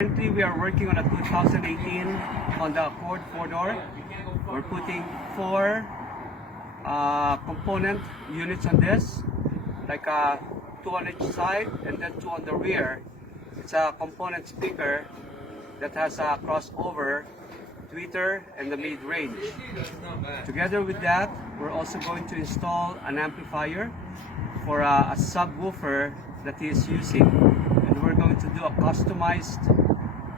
Currently, we are working on a 2018 Honda Accord 4-door. We're putting four component units on this, like two on each side and then two on the rear. It's a component speaker that has a crossover, tweeter, and the mid-range. Together with that, we're also going to install an amplifier for a subwoofer that he is using. And we're going to do a customized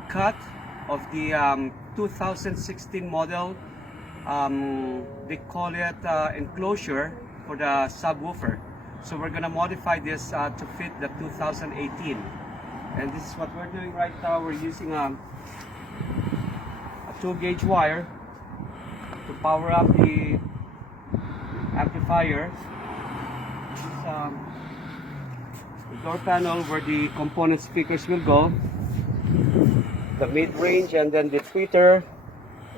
cut of the 2016 model. They call it enclosure for the subwoofer. So we're gonna modify this to fit the 2018. And this is what we're doing right now. We're using a 2-gauge wire to power up the amplifier. This is the door panel where the component speakers will go, the mid-range, and then the tweeter,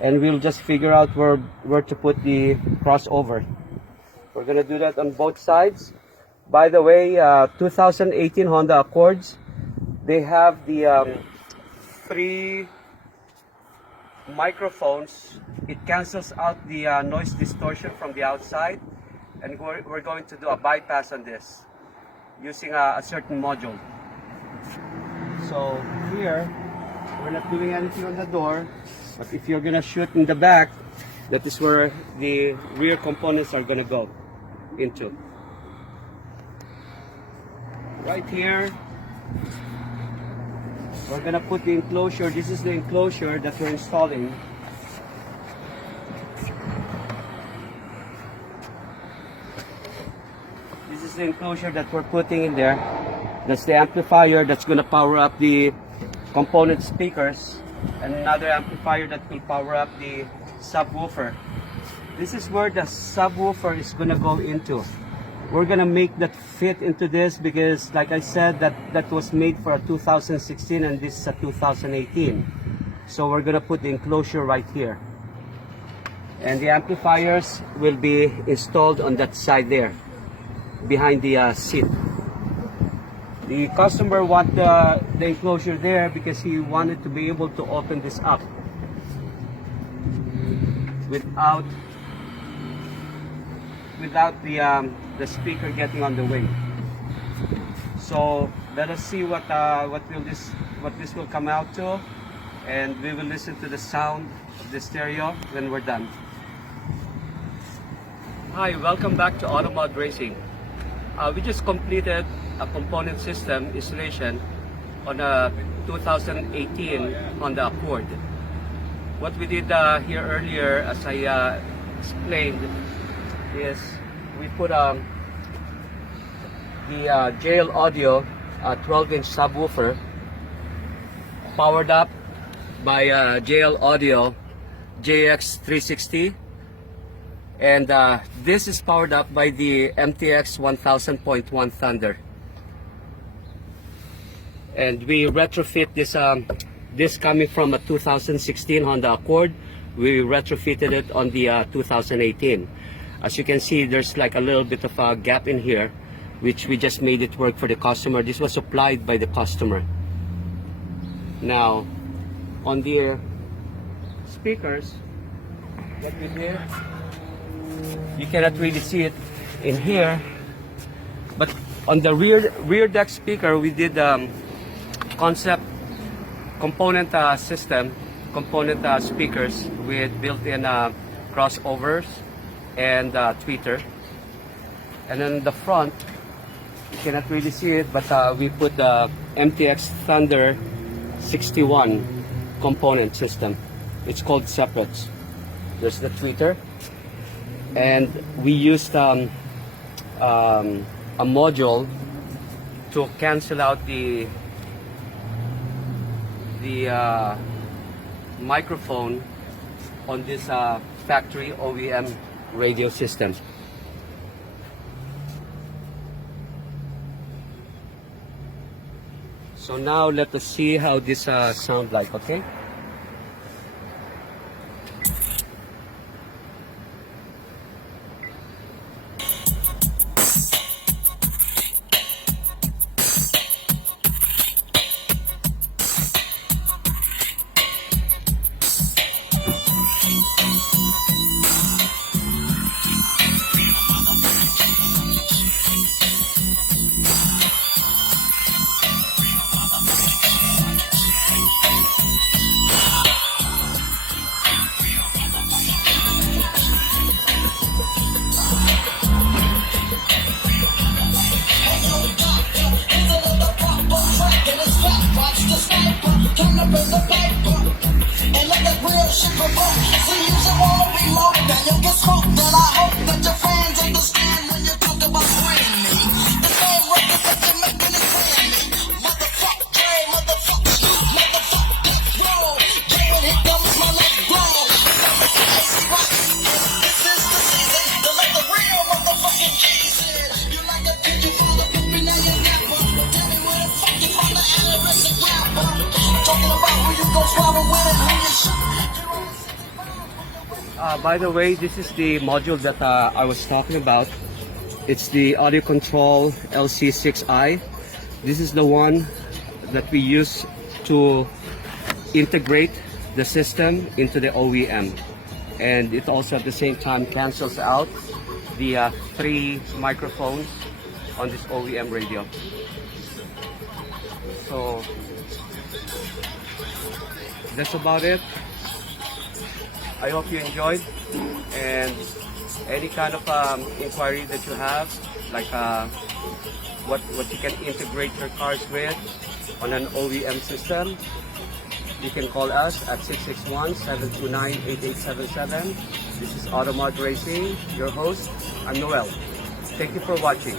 and we'll just figure out where to put the crossover. We're gonna do that on both sides. By the way, 2018 Honda Accords, they have the 3 microphones. It cancels out the noise distortion from the outside, and we're going to do a bypass on this using a certain module. So here, we're not doing anything on the door, but if you're gonna shoot in the back, that is where the rear components are gonna go into. Right here, we're gonna put the enclosure. This is the enclosure that we're installing. This is the enclosure that we're putting in there. That's the amplifier that's gonna power up the component speakers, and another amplifier that will power up the subwoofer. This is where the subwoofer is gonna go into. We're gonna make that fit into this because, like I said, that was made for a 2016 and this is a 2018. So we're gonna put the enclosure right here. And the amplifiers will be installed on that side there, behind the seat. The customer wanted the enclosure there because he wanted to be able to open this up without the speaker getting on the way. So let us see what this will come out to, and we will listen to the sound of the stereo when we're done. Hi, welcome back to Automod Racing. We just completed a component system installation on a 2018 Honda Accord. What we did here earlier, as I explained, is we put the JL Audio 12-inch subwoofer powered up by JL Audio JX360, and this is powered up by the MTX 1000.1 Thunder. And we retrofit this coming from a 2016 Honda Accord. We retrofitted it on the 2018. As you can see, there's like a little bit of a gap in here, which we just made it work for the customer. This was supplied by the customer. Now, on the speakers, what we did, you cannot really see it in here, but on the rear deck speaker, we did concept component system, component speakers with built-in crossovers and tweeter. And then the front, you cannot really see it, but we put the MTX Thunder 61 component system. It's called separates. There's the tweeter, and we used a module to cancel out the microphone on this factory OEM radio system. So now let us see how this sound like, okay? Turn up in the paper and let that real shit revolt. See, you should wanna be low, then you'll get smoked. And I hope that your fans understand when you talk about spraying me. The same records that you're making is spraying me. Motherfuck Dre, motherfuck Snoop, motherfuck Death Row. Yeah, and here comes my left blow. AC Rock, this is the season to let the real motherfucking G's in. You like a bitch, you full of poopy, now you're napper. Tell me where the fuck you find the anorexic rapper. Talking about who you gon' swallow with and who you shoot. By the way, this is the module that I was talking about. It's the audio control LC6i. This is the one that we use to integrate the system into the OEM. And it also at the same time cancels out the 3 microphones on this OEM radio. So that's about it. I hope you enjoyed, and any kind of inquiry that you have, like what you can integrate your cars with on an OEM system, you can call us at 661-729-8877. This is Automod Racing, your host. I'm Noel. Thank you for watching.